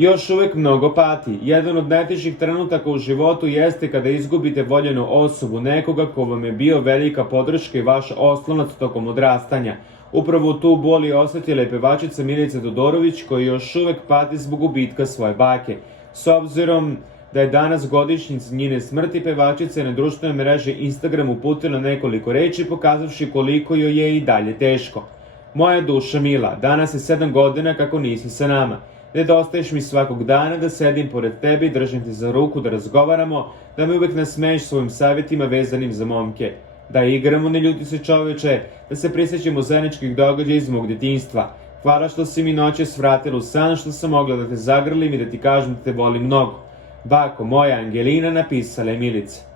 Još uvek mnogo pati. Jedan od najtežih trenutaka u životu jeste kada izgubite voljenu osobu, nekoga ko vam je bio velika podrška i vaš oslonac tokom odrastanja. Upravo tu bol je osetila i pevačica Milica Todorović, koja još uvek pati zbog gubitka svoje bake. S obzirom da je danas godišnjica njene smrti, pevačica je na društvenoj mreži Instagram uputila nekoliko reči, pokazavši koliko joj je i dalje teško. Moja duša mila, danas je 7 godina kako nisi sa nama. Nedostaješ mi svakog dana, da sedim pored tebe i držim te za ruku, da razgovaramo, da me uvek nasmeješ svojim savjetima vezanim za momke. Da igramo, ne ljuti se čoveče, da se prisjećamo zajedničkih događaja iz mog detinjstva. Hvala što si mi noćas vratila u san, što sam mogla da te zagrlim i da ti kažem da te volim mnogo. Bako, moja Angelina, napisala je Milica.